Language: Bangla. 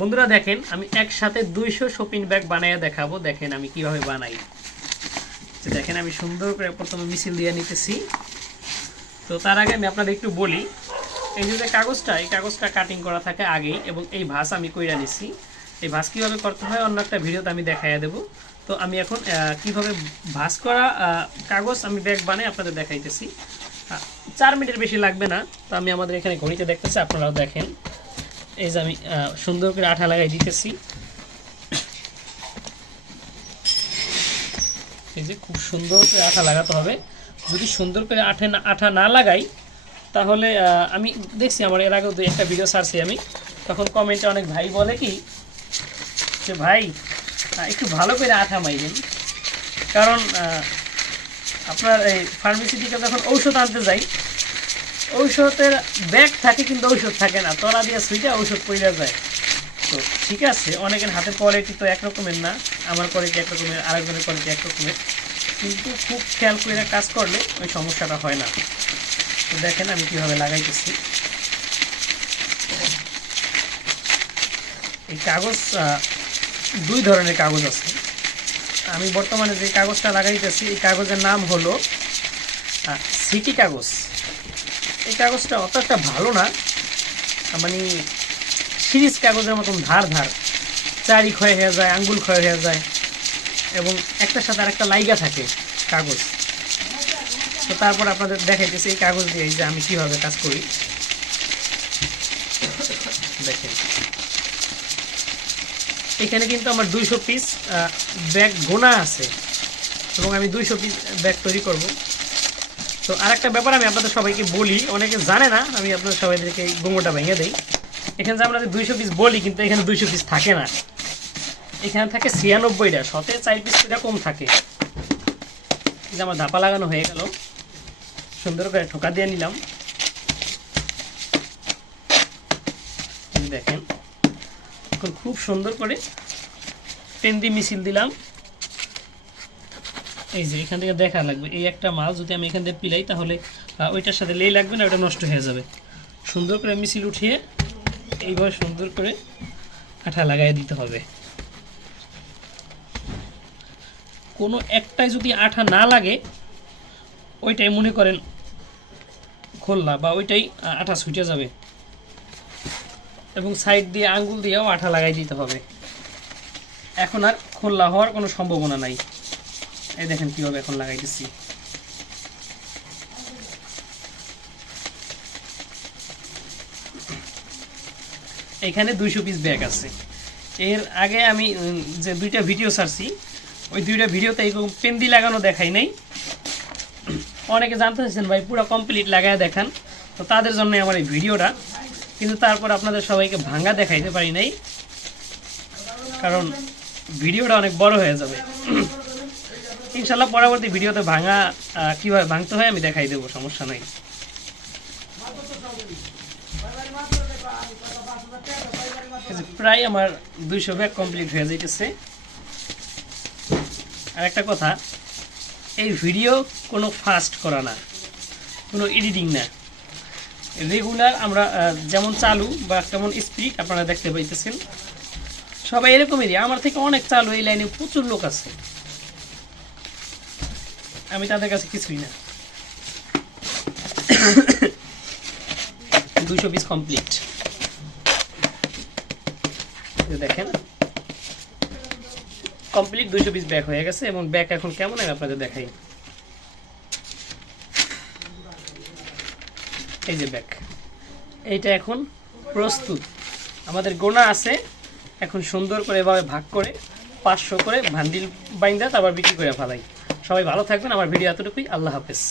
বন্ধুরা দেখেন আমি একসাথে 200 শপিং ব্যাগ বানায় দেখাবো। দেখেন আমি কিভাবে বানাই। তো দেখেন আমি সুন্দর করে প্রথমে মিছিল দিয়ে নিতেছি। তো তার আগে আমি আপনাদের একটু বলি, এই যে কাগজটা, এই কাগজটা কাটিং করা থাকে আগেই, এবং এই ভাঁজ আমি কইরা নিছি। এই ভাঁজ কীভাবে করতে হয় অন্য একটা ভিডিওতে আমি দেখাইয়া দেবো। তো আমি এখন কিভাবে ভাঁজ করা কাগজ আমি ব্যাগ বানাই আপনাদের দেখাইতেছি। 4 মিনিটের বেশি লাগবে না। তো আমি আমাদের এখানে ঘড়িতে দেখতেছি, আপনারাও দেখেন। এই যে আমি সুন্দর করে আঠা লাগাই দিতেছি। এই যে খুব সুন্দর করে আঠা লাগাতে হবে। যদি সুন্দর করে আঠা না লাগাই তাহলে আমি দেখছি আমার এর আগেও একটা ভিডিও ছাড়ছি আমি, তখন কমেন্টে অনেক ভাই বলে কি যে ভাই একটু ভালো করে আঠা মাইবেন, কারণ আপনার এই ফার্মেসি থেকে যখন ঔষধ আনতে যাই, ঔষধের ব্যাগ থাকে কিন্তু ঔষধ থাকে না, তলা দিয়ে সুইটা ঔষধ পড়ে যায়। তো ঠিক আছে, অনেকের হাতের কোয়ালিটি তো একরকমের না, আমার কোয়ালিটি একরকমের, আরেকজনের কোয়ালিটি একরকমের, কিন্তু খুব খেয়াল করে কাজ করলে ওই সমস্যাটা হয় না। তো দেখেন আমি কীভাবে লাগাইতেছি। এই কাগজ 2 ধরনের কাগজ আছে। আমি বর্তমানে যে কাগজটা লাগাইতেছি এই কাগজের নাম হলো সিটি কাগজ। এই কাগজটা অত একটা ভালো না, মানে সিরিজ কাগজের মতন ধার ধার, চারি ক্ষয় হয়ে যায়, আঙ্গুল ক্ষয় হয়ে যায়, এবং একটার সাথে আরেকটা লাইগা থাকে কাগজ। তো তারপর আপনাদের দেখাইতেছি এই কাগজ দিয়ে যে আমি কীভাবে কাজ করি। দেখেন এখানে কিন্তু আমার 200 পিস ব্যাগ গোনা আছে, এবং আমি 200 পিস ব্যাগ তৈরি করব। তো আরেকটা ব্যাপার আমি আপনাদের সবাইকে বলি, অনেকে জানে না, আমি আপনাদের সবাইদেরকে গোমোটা ভেঙে দিই। এখানে যে আমরা 200 পিস বলি, কিন্তু এখানে 200 পিস থাকে না, এখানে থাকে 96টা, 4 পিস এটা কম থাকে। যে আমার ধাপা লাগানো হয়ে গেল, সুন্দর করে ঠোকা দিয়ে নিলাম। দেখেন এখন খুব সুন্দর করে পেন দিয়ে মিছিল দিলাম। এই যে এখান থেকে দেখা লাগবে, এই একটা মাল যদি আমি এখান থেকে পিলাই তাহলে ওইটার সাথে লেই লাগবে না, ওটা নষ্ট হয়ে যাবে। সুন্দর করে মিছিল উঠিয়ে এইভাবে সুন্দর করে আঠা লাগাই দিতে হবে। কোনো একটাই যদি আঠা না লাগে ওইটাই মনে করেন খোল্লা, বা ওইটাই আঠা ছুটে যাবে, এবং সাইড দিয়ে আঙ্গুল দিয়েও আঠা লাগাই দিতে হবে। এখন আর খোল্লা হওয়ার কোনো সম্ভাবনা নাই। এই দেখেন কীভাবে এখন লাগাইতেছি। এখানে 200 পিস ব্যাগ আছে। এর আগে আমি যে 2টা ভিডিও ছাড়ছি, ওই 2টা ভিডিওতে এরকম পেন্দি লাগানো দেখাই নাই। অনেকে জানতে চাইছেন ভাই পুরো কমপ্লিট লাগায় দেখান, তো তাদের জন্য আমার এই ভিডিওটা। কিন্তু তারপর আপনাদের সবাইকে ভাঙা দেখাইতে পারি নাই, কারণ ভিডিওটা অনেক বড় হয়ে যাবে। ইনশাল্লাহ পরবর্তী ভিডিওতে ভাঙা কীভাবে ভাঙতে হয় আমি দেখাই দেবো, সমস্যা নাই। প্রায় আমার 200 ব্যাগ কমপ্লিট হয়ে যাইতেছে। আর একটা কথা, এই ভিডিও কোনো ফাস্ট করা না, কোনো এডিটিং না, রেগুলার আমরা যেমন চালু বা কেমন স্পিড আপনারা দেখতে পাইতেছেন, সবাই এরকমই। আমার থেকে অনেক চালু এই লাইনে প্রচুর লোক আছে, আমি তাদের কাছে কিছুই না। 200 পিস কমপ্লিট। দেখেন কমপ্লিট 200 পিস ব্যাগ হয়ে গেছে, এবং ব্যাগ এখন কেমন আমি আপনাদের দেখাই। এই যে ব্যাগ, এইটা এখন প্রস্তুত। আমাদের গোনা আছে, এখন সুন্দর করে এভাবে ভাগ করে 500 করে ভান্ডিল বাইন্দা তারপর বিক্রি করে ফেলাই। সবাই ভালো থাকবেন। আমার ভিডিও এতটুকুই। আল্লাহ হাফেজ।